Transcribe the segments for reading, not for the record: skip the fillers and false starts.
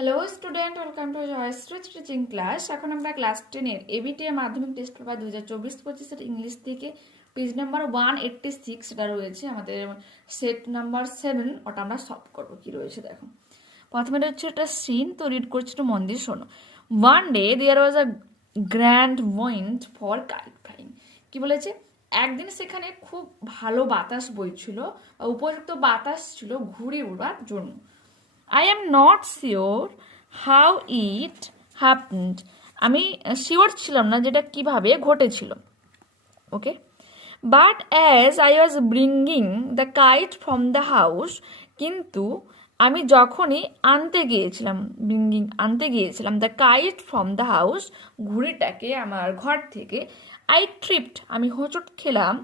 Hello student, welcome to Joyshree teaching class. এখন আমরা class 10-এর ABTA Madhyamik test paper 2024-25 English থেকে পেজ নাম্বার 186 এটা রয়েছে আমাদের সেট নাম্বার 7, ওটা আমরা সলভ করবো। কি রয়েছে দেখো। প্রথমে হচ্ছে একটা সিন, তো রিড করছি, একটু মন দিয়ে শোনো। One day there was a grand wind for kite flying. কি বলেছে? একদিন সেখানে খুব ভালো বাতাস বইছিল, উপযুক্ত বাতাস ছিল ঘুরে উড়ার জন্য। I am not sure how it happened. আমি শিওর ছিলাম না যেটা কিভাবে ঘটেছিল। Okay, but as I was bringing the kite from the house, কিন্তু আমি যখনই আনতে গিয়েছিলাম the kite from the house, ঘুড়িটাকে আমার ঘর থেকে, আই ট্রিপড, আমি হোঁচট খেলাম,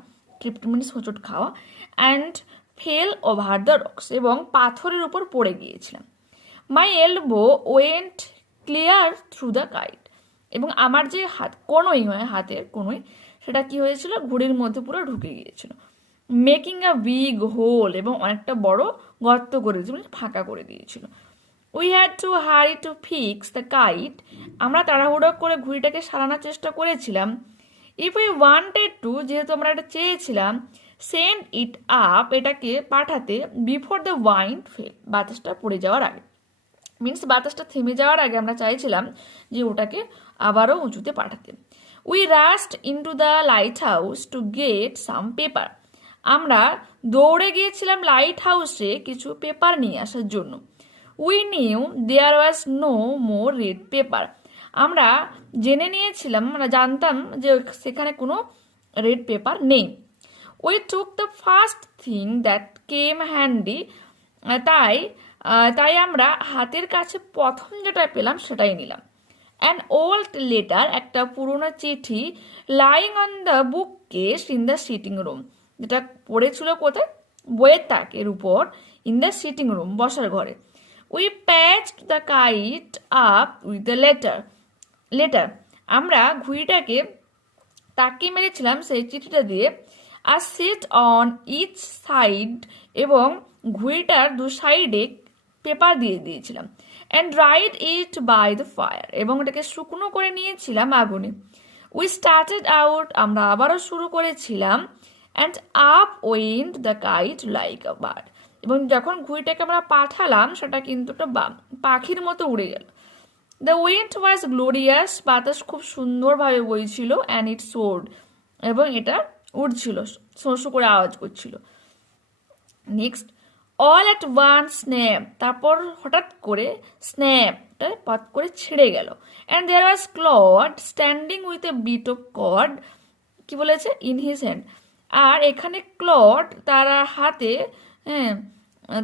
ট্রিপড মিনস হোঁচট খাওয়া, and fell over the rocks, এবং পাথরের উপর পড়ে গিয়েছিলাম। My elbow went clear through the kite, এবং আমার যে হাতের কোনোই, সেটা কি হয়েছিল, ঘুড়ির মধ্যে পুরো ঢুকে গিয়েছিল। মেকিং আ বিগ হোল, এবং অনেকটা বড় গর্ত করে দিয়েছিল, ফাঁকা করে দিয়েছিল। We had to hurry to fix the kite, আমরা তাড়াহুড়ো করে ঘুড়িটাকে সারানোর চেষ্টা করেছিলাম। ইফ উই ওয়ান্টেড টু, যেহেতু আমরা এটা চেয়েছিলাম, সেন্ড ইট আপ, এটাকে পাঠাতে, বিফোর দ্য ওয়াইন্ড ফেল, বাতাসটা পড়ে যাওয়ার আগে, মিনস বাতাসটা থেমে যাওয়ার আগে আমরা চাইছিলাম যে ওটাকে আবারও উঁচুতে পাঠাতে। We rushed into the lighthouse to get some paper, আমরা দৌড়ে গিয়েছিলাম লাইট হাউসে কিছু পেপার নিয়ে আসার জন্য। We knew there was no more red paper, আমরা জেনে নিয়েছিলাম, আমরা জানতাম যে সেখানে কোনো রেড পেপার নেই। We took the first thing that came handy, তাই আমরা হাতের কাছে প্রথম যেটা পেলাম সেটাই নিলাম। অ্যান ওল্ড লেটার, একটা পুরোনো চিঠি, lying on the bookcase in the sitting room, যেটা পড়েছিল কোথায়, বইয়ের তাকের উপর, ইন দ্য সিটিং রুম, বসার ঘরে। We patched the kite up with the letter, আমরা ঘুড়িটাকে তাকিয়ে মেরেছিলাম সেই চিঠিটা দিয়ে। আর সিট অন ইচ সাইড, এবং ঘুড়িটার দু সাইডে পেপার দিয়ে দিয়েছিলাম। And dried it by the fire, এবং এটাকে শুকনো করে নিয়েছিলাম আগুনে। উই স্টার্টেড আউট, আমরা আবারও শুরু করেছিলাম। And up went the kite like a bird, এবং যখন ঘুড়িটাকে আমরা পাঠালাম সেটা কিন্তু একটা পাখির মতো উড়ে গেল। দ্য উইন্ড ওয়াজ গ্লোরিয়াস, বাতাস খুব সুন্দরভাবে বইছিল। অ্যান্ড ইট সোর্ড, এবং এটা উড়ছিল, শো করে আওয়াজ করছিল। Next, all at one snap, তারপর হঠাৎ করে স্ন্যাপটা পথ করে ছেড়ে গেল। And there was Claude standing with a bit of cord, কি বলেছে, ইন হিজ হ্যান্ড, আর এখানে ক্লড তার হাতে,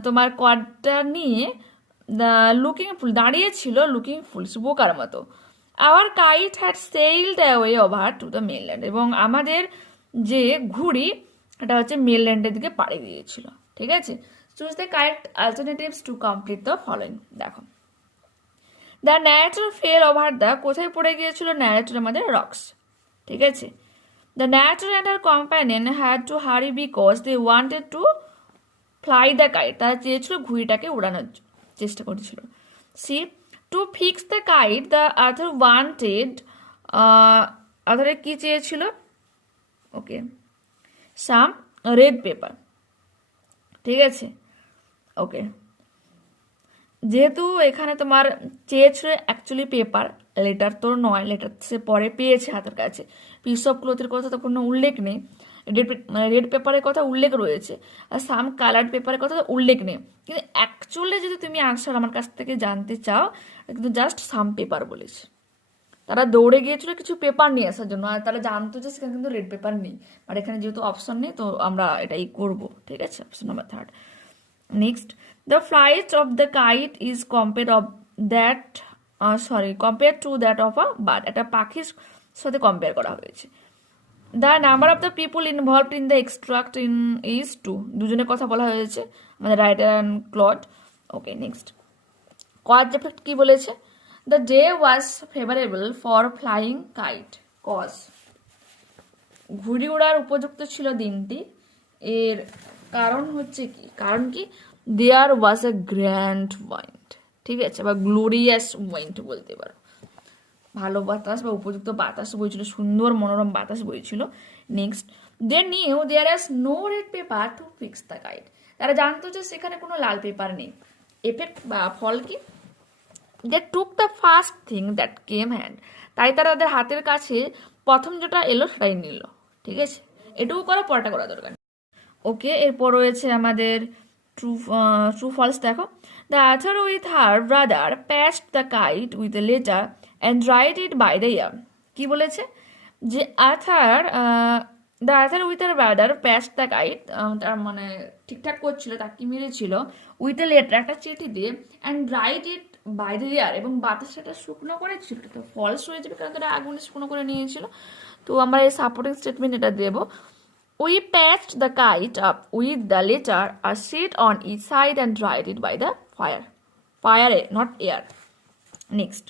তোমার কর্ডটা নিয়ে লুকিং ফুল, দাঁড়িয়েছিল লুকিং ফুল, বোকার মতো। Our kite had sailed away over to the mainland, এবং আমাদের যে ঘুড়ি এটা হচ্ছে মেনল্যান্ডের দিকে পাড়ি দিয়েছিল। ঠিক আছে, choose the correct alternatives to complete the following. দেখো, the narrator fell over the, কোথায় পড়ে গিয়েছিল, ন্যারেটর আমাদের রক্স। ঠিক আছে, the narrator and her companion had to hurry because they wanted to fly the kite, তারা চেয়েছিল ঘুড়িটাকে উড়ানোর চেষ্টা করেছিল। C, to fix the kite the other wanted, আদারে কি চেয়েছিল, ওকে, সাম রেড পেপার। ঠিক আছে, ওকে, যেহেতু এখানে তোমার চেয়েছিল অ্যাকচুয়ালি পেপার, লেটার তো নয়, লেটার সে পরে পেয়েছে হাতের কাছে। পিস অফ ক্লথের কথা তো কোনো উল্লেখ নেই, রেড পেপারের কথা উল্লেখ রয়েছে, আর সাম কালার্ড পেপারের কথা উল্লেখ নেই। কিন্তু অ্যাকচুয়ালি যদি তুমি আনসার আমার কাছ থেকে জানতে চাও, কিন্তু জাস্ট সাম পেপার বলেছে। তারা দৌড়ে গিয়েছিল কিছু পেপার নিয়ে আসার জন্য, আর তারা জানতো যে সেখানে কিন্তু রেড পেপার নেই, আর এখানে যেহেতু অপশন নেই তো আমরা এটাই করব। ঠিক আছে, option number 3। Next, the flight of the kite is compare to that of a bird, একটা পাখির সাথে কম্পেয়ার করা হয়েছে। The number of the people involved in the extract is 2, দুজনের কথা বলা হয়েছে, আমাদের writer and Claude. Okay, next, cause effect কি বলেছে, the day was favourable for flying kite, cause, ঘুড়ি ওড়ার উপযুক্ত ছিল দিনটি, এর কারণ হচ্ছে কি, কারণ কি, দেয়ার ওয়াজ এ গ্র্যান্ড উইন্ড, ঠিক আছে, বা গ্লোরিয়াস উইন্ড বলতে পারো। ভালো বাতাস বা উপযুক্ত বাতাস বইছিল, সুন্দর মনোরম বাতাস বইছিল। Next, they knew there is no red paper to fix the kite. তারা জানতো যে সেখানে কোনো লাল পেপার নেই। এফেক্ট বা ফল কি? They took the first thing that came hand. তাই তারা তাদের হাতের কাছে প্রথম যেটা এলো সেটাই নিল। ঠিক আছে, এটুকু করো, পরটা করা দরকার। ওকে, এরপর রয়েছে আমাদের ট্রু ট্রু ফলস। দেখো, the author with her brother patched the kite with a letter and dried it by the year. কি বলেছে? যে author the author with her brother patched the kite, তার মানে ঠিকঠাক করছিল, তাকে মেরেছিল, উইথ এ লেটার, একটা চিঠি দিয়ে, and dried it by the year, এবং বাতাস সেটা শুকনো করেছিল। তো ফলস হয়ে যাবে কারণ তারা আগুনে শুকনো করে নিয়েছিল। তো আমরা এই সাপোর্টিং স্টেটমেন্ট এটা দেবো। We patched the kite up with the letter, a sheet on each side, and dried it by the fire. Fire, not air. Next,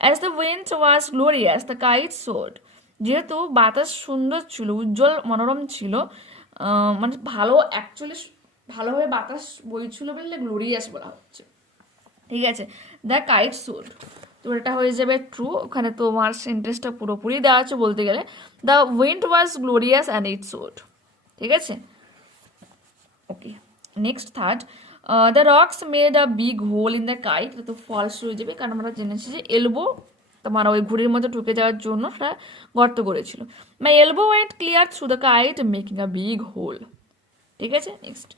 as the wind was glorious, the kite soared. যেহেতু বাতাস সুন্দর ছিল, উজ্জ্বল মনোরম ছিল, মানে ভালো, actually ভালোভাবে বাতাস বইছিল বললে গ্লোরিয়াস বলা হচ্ছে। ঠিক আছে, দ্য কাইট সোল্ড। তো এটা হয়ে যাবে ট্রু। ওখানে তোমার সেন্টেন্সটা পুরোপুরি দেওয়া আছে বলতে গেলে, the wind was glorious and it sold. ঠিক আছে, okay. Next third, the rocks made a big hole in the kite. তো ফলস হয়ে যাবে কারণ আমরা জেনেছি যে এলবো তোমার ওই ঘুড়ির মধ্যে ঢুকে যাওয়ার জন্য সেটা গর্ত করেছিল। My elbow went clear through the kite making a big hole. ঠিক আছে, নেক্সট।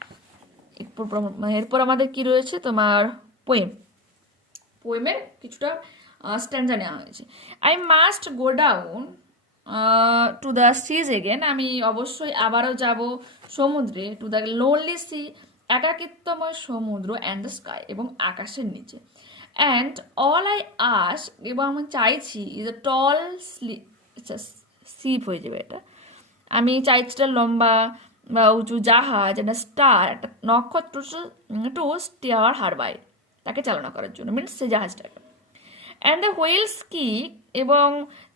এরপর আমাদের কি রয়েছে তোমার পোয়েম। পোয়েমের কিছুটা স্ট্যান্ডা নেওয়া হয়েছে। I must go down to the seas again. আমি অবশ্যই আবারও যাব সমুদ্রে। টু দ্য লোনলি সি, একাকিত্বময় সমুদ্র, অ্যান্ড দ্য স্কাই, এবং আকাশের নিচে। অ্যান্ড অল আই আস, এবং আমি চাইছি, ইজ এ টল শিপ হয়ে যাবে এটা। আমি চাইছি একটা লম্বা বা উঁচু জাহাজ, একটা স্টার, একটা নক্ষত্র, টু স্টিয়ার হার বাই, তাকে চালনা করার জন্য, মিনস সে জাহাজটাকে। অ্যান্ড দ্য হুইলস কি, এবং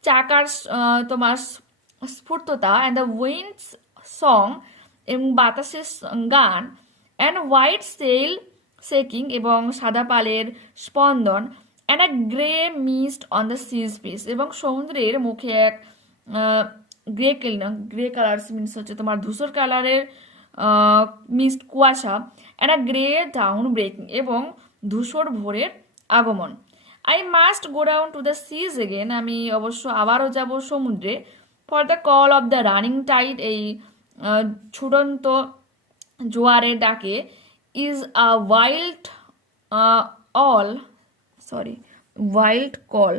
চাকার তোমার স্ফূর্ততা, অ্যান্ড দ্য উইন্ডস সং, এবং বাতাসের গান, অ্যান্ড হোয়াইট সেল শেকিং, এবং সাদা পালের স্পন্দন, and a grey mist on the sea's face, এবং সমুদ্রের মুখে এক গ্রে কালার মিন্স হচ্ছে তোমার ধূসর কালারের মিস্ট, কুয়াশা, and a grey dawn breaking, এবং ধূসর ভোরের আগমন। I must go down to the seas again, আমি অবশ্য আবারও যাব সমুদ্রে। For the call of the running tide, এই ছুটন্ত জোয়ারের ডাকে। Is a wild wild call,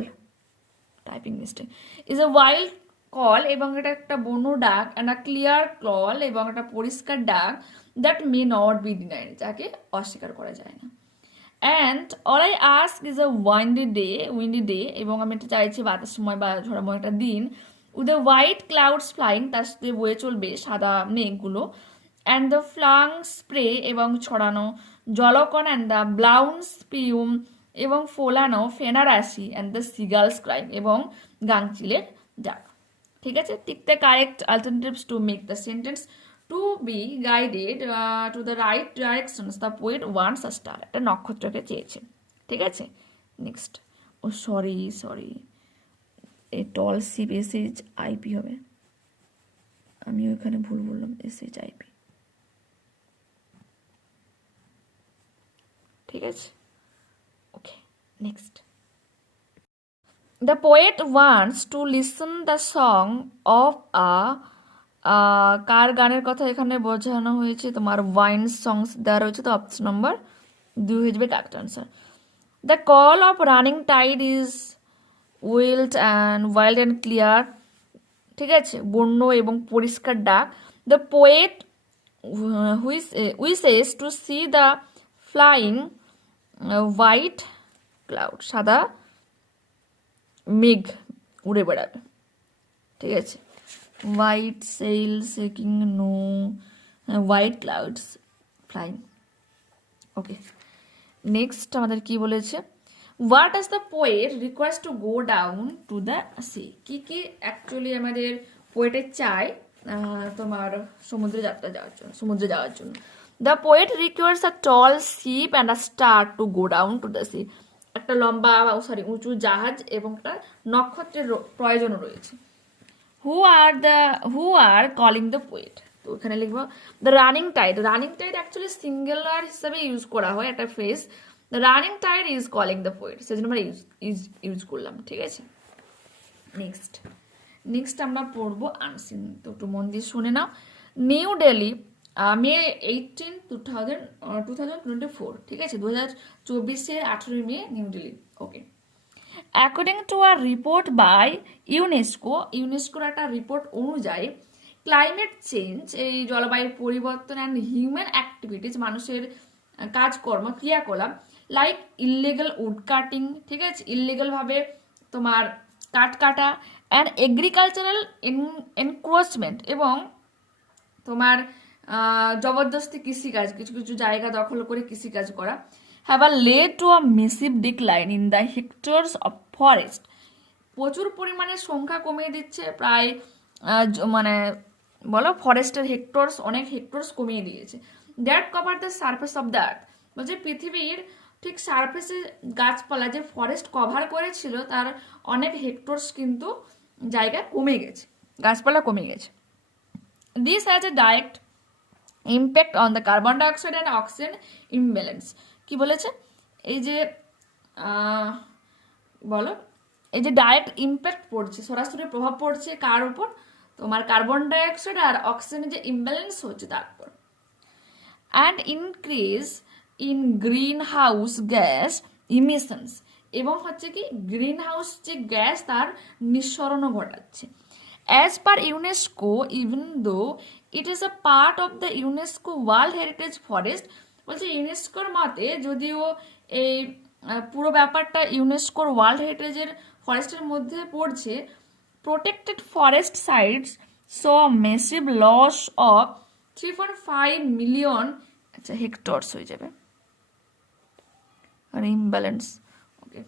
typing mistake, is a wild call, এবং এটা একটা বন্য ডাক, অ্যান্ড আ ক্লিয়ার কল, এবং একটা পরিষ্কার ডাক, that may not be denied, যাকে অস্বীকার করা যায় না। And all I ask is a Windy day, এবং আমি এটা চাইছি বাতাস সময় বা ঝড়ময় একটা দিন, with the white clouds flying, তার সাথে বয়ে চলবে সাদা মেঘগুলো, অ্যান্ড দ্য ফ্লাং স্প্রে, এবং ছড়ানো জলকণ, অ্যান্ড দ্য ব্লাউন স্পিউম, এবং ফোলানো ফেনারাশি, অ্যান্ড দ্য সিগালস ক্রাইম, এবং গাংচিলের ডাক। ঠিক আছে, tick the correct alternatives to make the sentence to be guided to the right directions the poet wants a star, একটা নক্ষত্রকে চেয়েছে। ঠিক আছে, নেক্সট। ও sorry, a tall ship S H I P হবে, আমি ওইখানে ভুল বললাম, এসএইচ আইপি। ঠিক আছে, okay, next. The poet wants to listen the song of a কার গানের কথা এখানে বোঝানো হয়েছে, তোমার ওয়াইন সংস দেওয়া রয়েছে, তো অপশন নম্বর 2 হয়ে যাবে correct answer. The call of running tide is wild and clear. ঠিক আছে, বন্য এবং পরিষ্কার ডাক। The poet wishes to see the flying white cloud, সাদা মেঘ উড়ে বেড়াবে। ঠিক আছে, white sail shaking, no, white clouds flying. Okay, next আমাদের কি বলেছে, what does the poet request to go down to the sea. কি কি অ্যাকচুয়ালি আমাদের পোয়েটের চাই তোমার সমুদ্রে যাওয়ার জন্য। The poet requires a tall ship and a star to go down to the sea. একটা লম্বা উঁচু জাহাজ এবং একটা নক্ষত্রের প্রয়োজন রয়েছে। Who are calling the poet, তো এখানে লিখবো the running tide. Running tide actually singular হিসাবে ইউজ করা হয় একটা phrase, the running tide is calling the poet, সেজন্য আমরা ইউজ করলাম, ঠিক আছে। নেক্সট আমরা পড়বো আনসিন, তো একটু মন দিয়ে শুনে নাও। নিউ দিল্লি, মে 18, 2024, ঠিক আছে, 2024 18 May, New Delhi. Okay, according to a report by ইউনেস্কোর একটা রিপোর্ট অনুযায়ী ক্লাইমেট চেঞ্জ, এই জলবায়ু পরিবর্তন অ্যান্ড হিউম্যান অ্যাক্টিভিটিস, মানুষের কাজকর্ম ক্রিয়াকলাপ, লাইক ইললিগাল উড কাটিং, ঠিক আছে, ইললিগালভাবে তোমার কাঠ কাটা, অ্যান্ড এগ্রিকালচারাল এনক্রোচমেন্ট, এবং তোমার জবরদস্তি কৃষিকাজ, কিছু কিছু জায়গা দখল করে কৃষিকাজ করা, have a led to a massive decline in the hectares of forest, প্রচুর পরিমাণে সংখ্যা কমিয়ে দিচ্ছে, প্রায় মানে বলো ফরেস্টের হেক্টরস, অনেক হেক্টরস কমিয়ে দিয়েছে। That cover the surface of the earth, বলছে পৃথিবীর ঠিক সারফেসে গাছপালা যে ফরেস্ট কভার করেছিল তার অনেক হেক্টরস কিন্তু জায়গা কমে গেছে, গাছপালা কমে গেছে। This has a direct impact on the carbon dioxide and oxygen imbalance. কি বলেছে, এই যে বলো, এই যে ডাইরেক্ট ইম্প্যাক্ট পড়ছে, সরাসরি প্রভাব পড়ছে কার উপর, তোমার কার্বন ডাইঅক্সাইড আর অক্সিজেনের যে ইমব্যালেন্স হচ্ছে তার উপর। And increase in green house gas emissions, এবং হচ্ছে কি গ্রিন হাউস যে গ্যাস তার নিঃসরণও ঘটাচ্ছে। As per UNESCO, even though it is a part of the UNESCO world heritage forest, বলছে ইউনেস্কোর মতে যদিও এই পুরো ব্যাপারটা ইউনেস্কোর ওয়ার্ল্ড হেরিটেজের ফরেস্টের মধ্যে পড়ছে, protected forest sites so massive loss of 3.5 million, আচ্ছা হেক্টরস হয়ে যাবে, আর ইমব্যালেন্স, ওকে,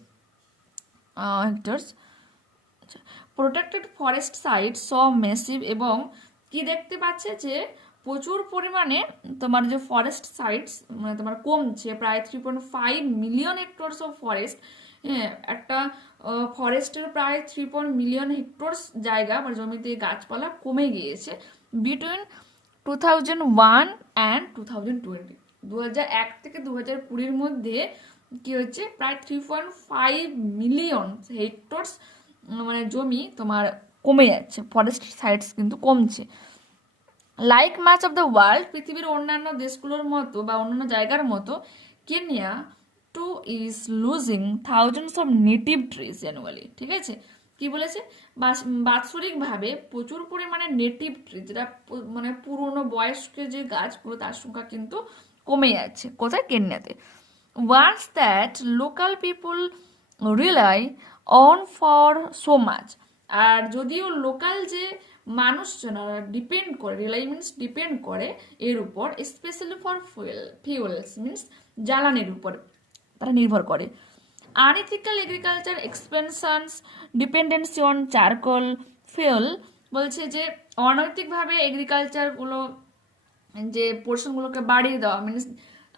হেক্টরস, আচ্ছা, protected forest site so massive, এবং কি দেখতে পাচ্ছে যে প্রচুর পরিমাণে তোমার যে ফরেস্ট সাইটস মানে তোমার কমছে, প্রায় 3.5 মিলিয়ন হেক্টরস অফ ফরেস্ট, হ্যাঁ, একটা ফরেস্টের প্রায় 3 মিলিয়ন হেক্টরস জায়গা মানে জমিতে গাছপালা কমে গিয়েছে বিটুইন 2001 অ্যান্ড 2020, 2001 থেকে 2020 মধ্যে কি হচ্ছে, প্রায় 3.5 মিলিয়ন হেক্টরস মানে জমি তোমার কমে যাচ্ছে, ফরেস্ট সাইটস কিন্তু কমছে। Like much of the world, পৃথিবীর অন্যান্য দেশগুলোর মতো বা অন্যান্য জায়গার মতো Kenya too is losing thousands of native trees annually, ঠিক আছে, কি বলেছে, বাৎসরিকভাবে প্রচুর পরিমাণে নেটিভ ট্রি, যেটা মানে পুরনো বয়স্ক যে গাছগুলো তার সংখ্যা কিন্তু কমে যাচ্ছে, কোথায়, কেনিয়াতে। Once that local people rely on for so much, আর যদিও লোকাল যে মানুষজনরা ডিপেন্ড করে, রিলাই মিনস ডিপেন্ড করে এর উপর, স্পেশালি ফর ফিউলস মিনস জ্বালানির উপর তারা নির্ভর করে। Unethical agriculture expansions dependency on charcoal fuel, বলছে যে অনৈতিকভাবে এগ্রিকালচারগুলো যে পোর্শনগুলোকে বাড়িয়ে দেওয়া, মিনস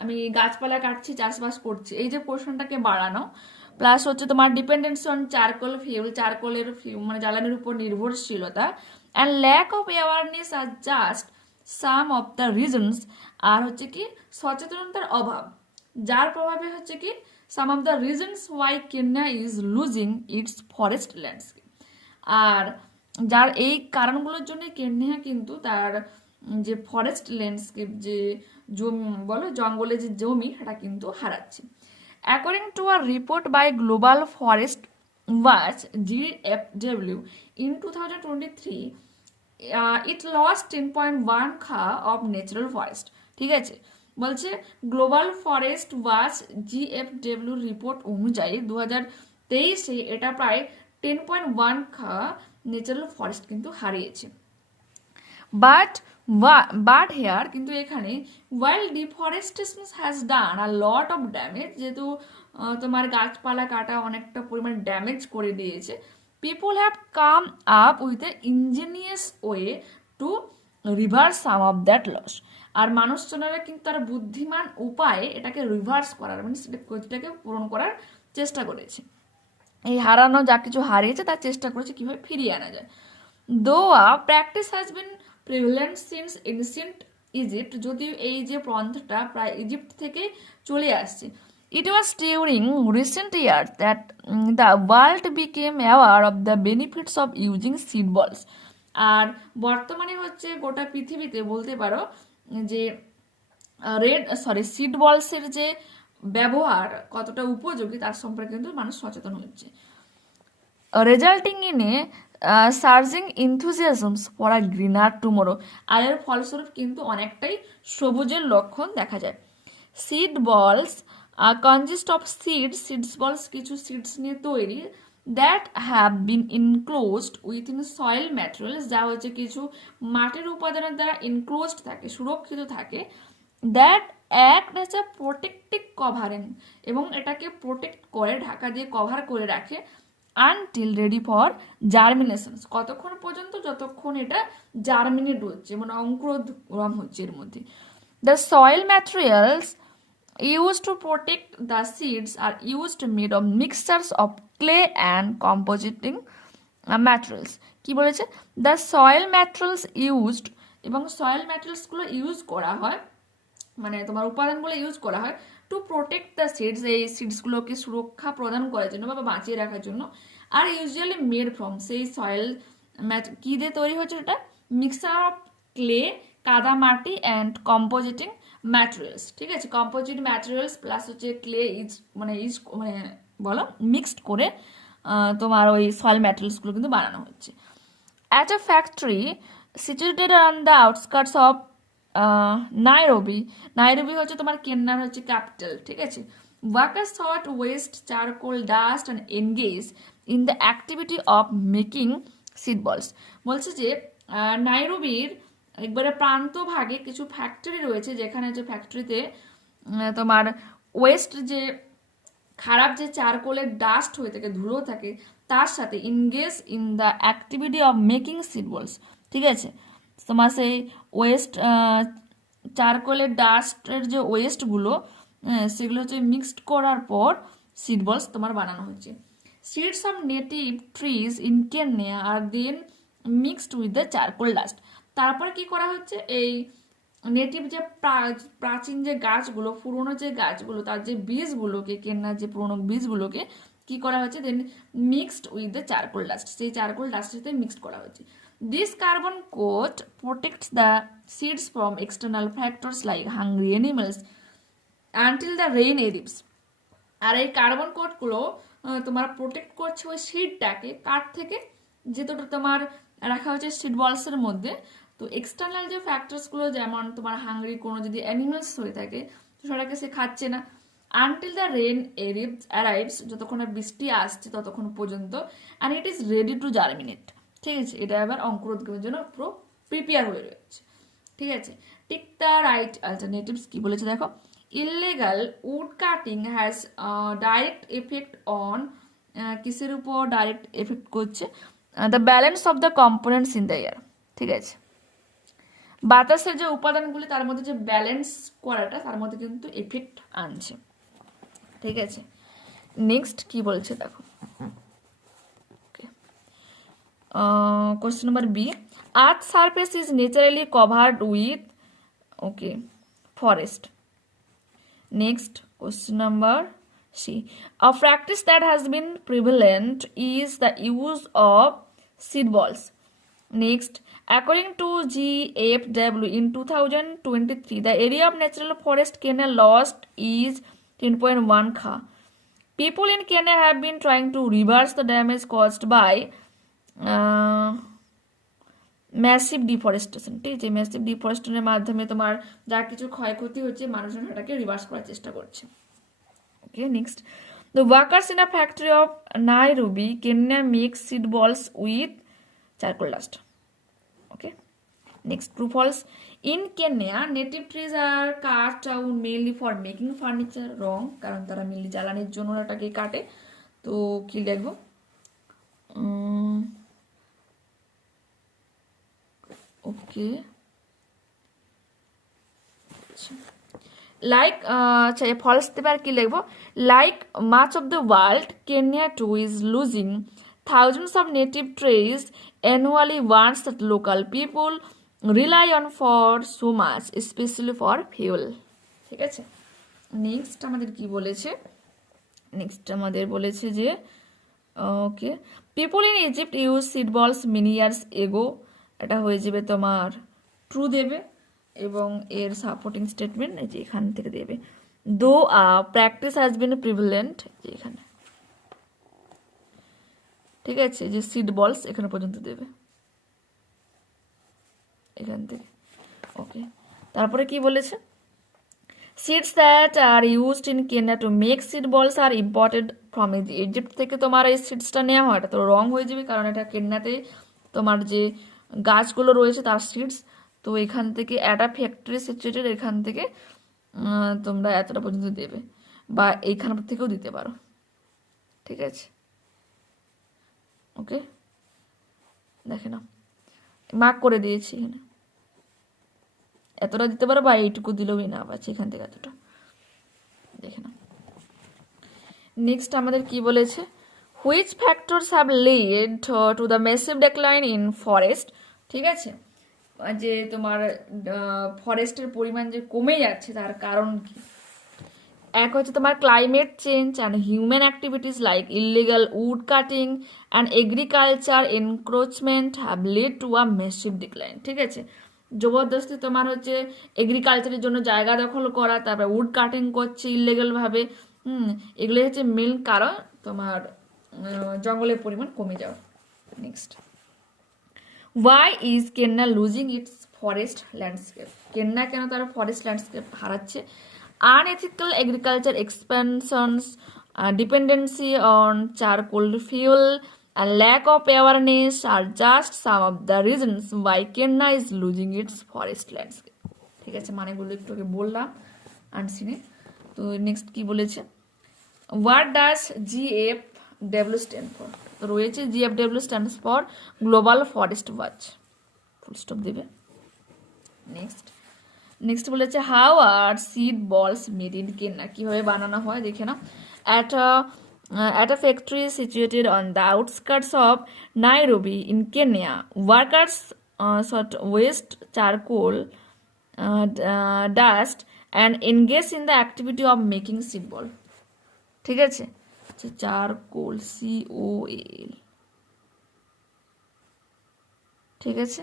আমি গাছপালা কাটছি চাষবাস করছি এই যে পোর্শনটাকে বাড়ানো, প্লাস হচ্ছে তোমার ডিপেন্ডেন্সি অন চারকোল ফিউল, চারকোলের মানে জ্বালানির উপর নির্ভরশীলতা, অ্যান্ড ল্যাক অফ অ্যাওয়ারনেস আর just some of the reasons, আর হচ্ছে কি সচেতনতার অভাব, যার প্রভাবে হচ্ছে কি some of the reasons why Kenya is losing its forest landscape, আর যার এই কারণগুলোর জন্য কেনিয়া কিন্তু তার যে ফরেস্ট ল্যান্ডস্কেপ যে জমি বলো জঙ্গলে যে জমি সেটা কিন্তু হারাচ্ছে। According to a report by Global Forest Watch GFW in 2023, it lost 10.1 খা অফ ন্যাচারাল ফরেস্ট, ঠিক আছে, বলছে Global Forest Watch GFW report অনুযায়ী 2023 এটা প্রায় 10.1 খা ন্যাচারাল ফরেস্ট কিন্তু হারিয়েছে। বাট হেয়ার, কিন্তু এখানে wild deforestation has done a lot of damage, যেহেতু তোমার গাছপালা কাটা অনেকটা পরিমাণ ড্যামেজ করে দিয়েছে, people have come up with a ingenious way to reverse some of that loss, আর মানুষজনেরা কিন্তু তার বুদ্ধিমান উপায়ে এটাকে রিভার্স করার মানে সেটা ক্ষতিটাকে পূরণ করার চেষ্টা করেছে। এই হারানো যা কিছু হারিয়েছে তার চেষ্টা করেছে কিভাবে ফিরিয়ে আনা যায়। Though practice has been prevalent since ancient Egypt, যদিও এই যে পন্থাটা প্রায় ইজিপ্ট থেকে চলে আসছে। It was during recent years that the world became aware of the benefits of using seed balls. আর বর্তমানে হচ্ছে গোটা পৃথিবীতে বলতে পারো যে সিড বলসের যে ব্যবহার কতটা উপযোগী তার সম্পর্কে কিন্তু মানুষ সচেতন হচ্ছে। Resulting in a surging enthusiasms for a greener tomorrow. আর এর ফলস্বরূপ কিন্তু অনেকটাই সবুজের লক্ষণ দেখা যায়। সিড বলস কনজিস্ট অফ সিডস বলস কিছু সিডস নিয়ে তৈরি, that have been enclosed within soil materials, যা হচ্ছে কিছু মাটির উপাদানের দ্বারা ইনক্লোজড থাকে, সুরক্ষিত থাকে, that act as a protective covering, এবং এটাকে প্রোটেক্ট করে ঢাকা দিয়ে কভার করে রাখে, আনটিল রেডি ফর জার্মিনেশন, কতক্ষণ পর্যন্ত যতক্ষণ এটা জার্মিনেট হচ্ছে মানে অঙ্কুরোদ্গম হচ্ছে এর মধ্যে। The soil materials used to protect the seeds are used made of mixtures of clay and compositing materials. কি বলেছে? The soil materials used, এবং সয়েল ম্যাটেরিয়ালসগুলো ইউজ করা হয় মানে তোমার উপাদানগুলো ইউজ করা হয় টু প্রোটেক্ট দ্য সিডস, এই সিডসগুলোকে সুরক্ষা প্রদান করার জন্য বা বাঁচিয়ে রাখার জন্য। আর ইউজুয়ালি মেড ফ্রম, সেই সয়েল কি দিয়ে তৈরি হচ্ছে এটা, মিক্সচার অফ ক্লে, কাদা মাটি, অ্যান্ড কম্পোজিটিং ম্যাটেরিয়ালস। ঠিক আছে, কম্পোজিট ম্যাটেরিয়ালস প্লাস হচ্ছে ক্লে মানে বলো মিক্সড করে তোমার ওই সয়েল ম্যাটেরিয়ালসগুলো কিন্তু বানানো হচ্ছে। At a factory situated on the outskirts of Nairobi হচ্ছে তোমার কেন্যার হচ্ছে ক্যাপিটাল। ঠিক আছে, workers thought West charcoal dust and engage in the activity of making seed বলস। বলছে যে নাইরোবির একবারে প্রান্ত ভাগে কিছু ফ্যাক্টরি রয়েছে, যেখানে যে ফ্যাক্টরিতে তোমার ওয়েস্ট যে খারাপ যে চারকোলের ডাস্ট হয়ে থাকে, ধুলো থাকে, তার সাথে engage in the activity of making seed বলস। ঠিক আছে, তোমার সেই ওয়েস্ট চারকোলের ডাস্টের যে ওয়েস্টগুলো সেগুলো হচ্ছে মিক্সড করার পর সিড বলস তোমার বানানো হচ্ছে। Seeds of native trees in Kenya are then mixed with the charcoal dust. তারপরে কি করা হচ্ছে, এই নেটিভ যে প্রাচীন যে গাছগুলো, পুরোনো যে গাছগুলো, তার যে বীজগুলোকে, কেন্যার যে পুরোনো বীজগুলোকে কি করা হচ্ছে, then mixed with the charcoal dust, সেই চারকোল ডাস্টের সাথে মিক্সড করা হচ্ছে। This carbon coat protects the seeds from external factors like hungry animals until the rain arrives. আর এই কার্বন কোটগুলো তোমার প্রোটেক্ট করছে ওই সিডটাকে কাঠ থেকে, যেটা তোমার রাখা হচ্ছে সিড বলসের মধ্যে। তো এক্সটার্নাল যে ফ্যাক্টরসগুলো, যেমন তোমার হাংরি কোনো যদি অ্যানিমালস হয়ে থাকে তো সেটাকে সে খাচ্ছে না, আনটিল দ্য রেন অ্যারাইভস, যতক্ষণ বৃষ্টি আসছে ততক্ষণ পর্যন্ত, and it is ready to germinate. ঠিক আছে, এটা এবার অঙ্কুরোদ্গমের জন্য পুরো প্রিপেয়ার হয়ে রয়েছে। ঠিক আছে, টিক দ্য রাইট অল্টারনেটিভস কি বলেছে দেখো। Illegal wood cutting has direct effect on, কিসের উপর ডাইরেক্ট এফেক্ট করছে, the balance of the components in the air. ঠিক আছে, বাতাসের যে উপাদানগুলি তার মধ্যে যে ব্যালেন্স করাটা তার মধ্যে কিন্তু এফেক্ট আনছে। ঠিক আছে, নেক্সট কি বলছে দেখো। Question number B, earth surface is naturally covered with forest. Next question number C, a practice that has been prevalent is the use of seed balls. Next, according to GFW in 2023, the area of natural forest Kenya lost is 10.1 kha. People in Kenya have been trying to reverse the damage caused by massive deforestation. ঠিক আছে, massive ডিফরেস্টেশনের মাধ্যমে তোমার যা কিছু ক্ষয়ক্ষতি হচ্ছে মানুষজন সেটাকে রিভার্স করার চেষ্টা করছে। Okay, next, the workers in a factory of Nairobi Kenya make seed balls with charcoal dust. Okay, next, true false, in Kenya native trees are cut down mainly for making furniture. Wrong, কারণ তারা mainly জ্বালানির জন্য ওটাকে কাটে। তো কি লিখবো, ওকে, আচ্ছা লাইক ফলস দেবে আর কি লিখবো like much of the world Kenya too is losing thousands of native trees annually once that local people rely on for so much especially for fuel ঠিক আছে নেক্সট আমাদের কি বলেছে নেক্সট আমাদের বলেছে যে ওকে people in Egypt use seed বলস many years ago এটা হয়ে যাবে তোমার ট্রু দেবে এবং এর সাপোর্টিং স্টেটমেন্ট এই যে এখান থেকে দেবে দো প্র্যাকটিস হ্যাজ বিন প্রিভিলেন্ট যে এখানে ঠিক আছে যে সিড বলস এখানে পর্যন্ত দেবে এখান থেকে ওকে তারপরে কি বলেছে seeds that are used in Kenya to make seed balls R imported from Egypt থেকে তোমার এই সিডসটা নেওয়া হয় এটা তো রং হয়ে যাবে কারণ এটা কেনিয়াতে তোমার যে গাছগুলো রয়েছে তার সিডস তো এখান থেকে একটা ফ্যাক্টরি সিচুয়েটেড এখান থেকে তোমরা এতটা পর্যন্ত দেবে বা এইখান থেকেও দিতে পারো ঠিক আছে ওকে দেখে নাও মার্ক করে দিয়েছি এখানে এতটা দিতে পারো বা এইটুকু দিলেও না পাচ্ছে এখান থেকে এতটা দেখে নাও নেক্সট আমাদের কি বলেছে which factors have lead to the massive decline in forest ঠিক আছে যে তোমার ফরেস্টের পরিমাণ যে কমে যাচ্ছে তার কারণ কি এক হচ্ছে তোমার climate change and human activities like illegal wood cutting and agriculture encroachment have lead to a massive decline ঠিক আছে জবরদস্তি তোমার হচ্ছে এগ্রিকালচারের জন্য জায়গা দখল করা তারপরে উড কাটিং করছে ইলিগালভাবে এগুলো হচ্ছে মেন কারণ তোমার জঙ্গলের পরিমাণ কমে যাওয়া next why is Kenya losing its forest landscape Kenya কেন তার ফরেস্ট ল্যান্ডস্কেপ হারাচ্ছে unethical agriculture expansions, dependency on charcoal fuel, and lack of awareness are just some of the reasons why Kenya is losing its forest landscape. ঠিক আছে মানেগুলো একটু আগে বললাম আনসিনে তো next কি বলেছে what does GFW stand for তো রয়েছে GFW stands for global Forest watch full stop দেবে নেক্সট বলেছে হাউ আর সিড বলস মেড ইন কেন্না কীভাবে বানানো হয় দেখে না at a factory situated on the outskirts of Nairobi in Kenya workers sort waste charcoal dust and engage in the activity of making seed ball ঠিক আছে charcoal COAL ঠিক আছে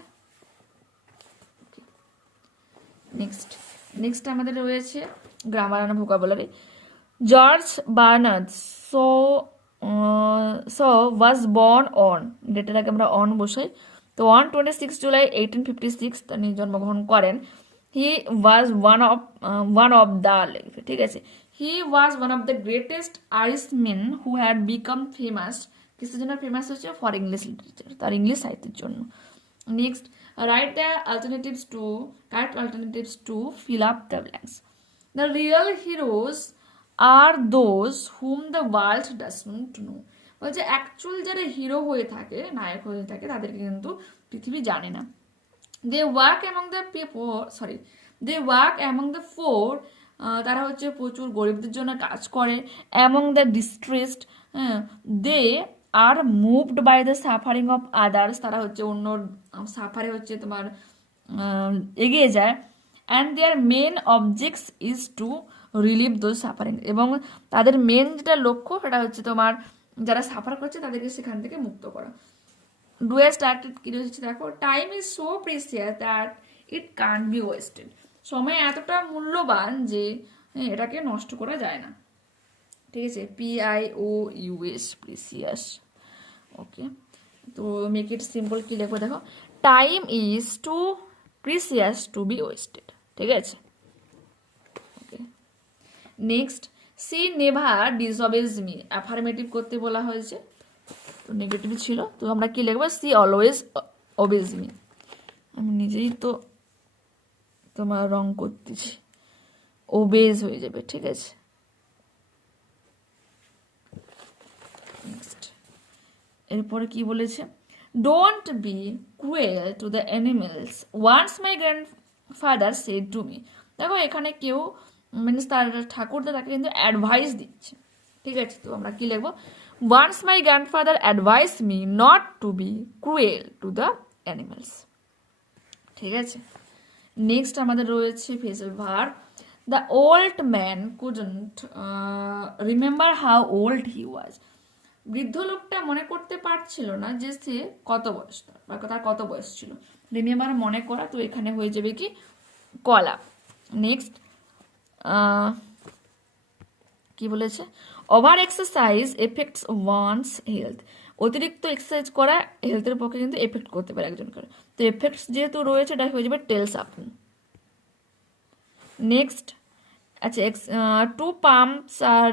নেক্সট আমাদের রয়েছে grammar and vocabulary George Bernard was born on ডেটের আগে আমরা on বসাই তো অন 26 জুলাই 1856 তিনি জন্মগ্রহণ করেন he was one of the ঠিক আছে he was one of the greatest Irishman who had become famous কিসের জন্য ফেমাস হচ্ছে ফর ইংলিশ লিটারেচার তার ইংলিশ সাহিত্যের জন্য নেক্সট write the correct alternatives to fill up the blanks. The real heroes are those whom the world does not know. বলছে actual যারা hero হয়ে থাকে নায়ক হয়ে থাকে তাদেরকে কিন্তু পৃথিবী জানে না they work among the poor তারা হচ্ছে প্রচুর গরিবদের জন্য কাজ করে among the distressed they are moved by the suffering of others তারা হচ্ছে অন্য সাফারে হচ্ছে তোমার এগিয়ে যায় and their main objects is to relieve those suffering এবং তাদের মেন যেটা লক্ষ্য সেটা হচ্ছে তোমার যারা সাফার করছে তাদেরকে সেখান থেকে মুক্ত করা ডু এ স্টার্টেড কি হচ্ছে দেখো time is so precious that it can't be wasted সময় এতটা মূল্যবান যে এটাকে নষ্ট করা যায় না ঠিক আছে PIOUS প্রিসিয়াস ওকে তো মেক ইট সিম্পল কি লিখবো দেখো time is too precious to be wasted ঠিক আছে okay next C never disobey me affirmative করতে বলা হয়েছে তো নেগেটিভ ছিল তো আমরা কি লিখবো সি অলওয়েজ ওবেজ মি আমি নিজেই তো তোমার রং করতেছি ওবেজ হয়ে যাবে ঠিক আছে নেক্সট এরপরে কি বলেছে don't be cruel to the animals once my grandfather said to me দেখো এখানে কেউ মিনস তার ঠাকুরদা তাকে কিন্তু অ্যাডভাইস দিচ্ছে, ঠিক আছে। তো আমরা কি লিখবো, once my grandfather advise me not to be cruel to the animals, ঠিক আছে। নেক্সট আমাদের রয়েছে phrasal verb, the old man couldn't remember how old he was. বৃদ্ধ লোকটা মনে করতে পারছিল না যে সে কত বয়স তার বা তার কত বয়স ছিল। রিমেম্বার মনে করা, তো এখানে হয়ে যাবে কি কলা। নেক্সট কি বলেছে, over exercise effects one's health. অতিরিক্ত এক্সারসাইজ করা হেলথের পক্ষে কিন্তু এফেক্ট করতে পারে একজনকে। তো এফেক্টস যেহেতু রয়েছে এটা হয়ে যাবে টেলস আপন। নেক্সট আচ্ছা, টু পাম্পস আর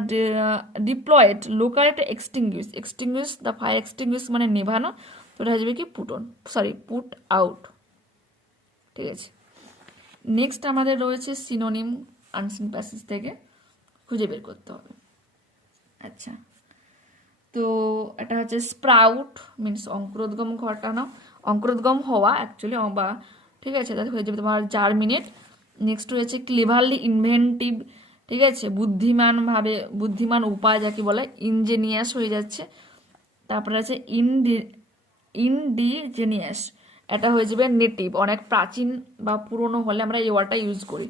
ডিপ্লয়েড লোকাল একটা extinguish, extinguish the fire, extinguish মানে নেভানো, তো এটা হয়ে যাবে কি put on, sorry put out, ঠিক আছে। নেক্সট আমাদের রয়েছে সিনোনিম আনসিন প্যাসেজ থেকে খুঁজে বের করতে হবে। আচ্ছা, তো এটা হচ্ছে স্প্রাউট মিনস অঙ্কুরোদ্গম ঘটানো, অঙ্কুরোদ্গম হওয়া অ্যাকচুয়ালি, বা ঠিক আছে, তাতে হয়ে যাবে তোমার জার্মিনেট। নেক্সট রয়েছে ক্লেভারলি ইনভেন্টিভ, ঠিক আছে, বুদ্ধিমান উপায় যাকে বলে, ইনজেনিয়াস হয়ে যাচ্ছে। তারপরে আছে ইনডিজেনিয়াস, এটা হয়ে যাবে নেটিভ, অনেক প্রাচীন বা পুরনো হলে আমরা এই ওয়ার্ডটা ইউজ করি।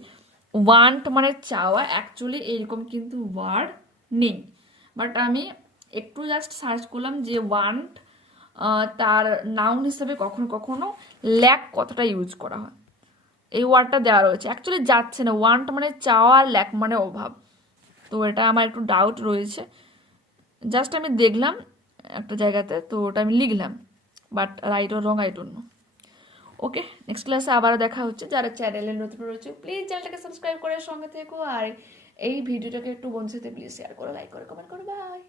ওয়ান্ট মানে চাওয়া, অ্যাকচুয়ালি এরকম কিন্তু ওয়ার্ড নেই, বাট আমি একটু জাস্ট সার্চ করলাম যে ওয়ান্ট তার নাউন হিসেবে কখনো কখনো ল্যাক কতটা ইউজ করা হয়, এই ওয়ার্ডটা দেওয়া রয়েছে, অ্যাকচুয়ালি যাচ্ছে না। ওয়ান্ট মানে চাওয়া, ল্যাক মানে অভাব, তো এটা আমার একটু ডাউট রয়েছে। জাস্ট আমি দেখলাম একটা জায়গাতে, তো ওটা আমি লিখলাম, but right or wrong I don't know. Okay, next ক্লাসে আবার দেখা হচ্ছে। যারা চ্যানেলে নতুন রয়েছে প্লিজ চ্যানেলটাকে সাবস্ক্রাইব করে সঙ্গে থেকো, আর এই ভিডিওটাকে একটু বন্ধুদের সাথে প্লিজ শেয়ার করো, লাইক করো, কমেন্ট করো, বাই।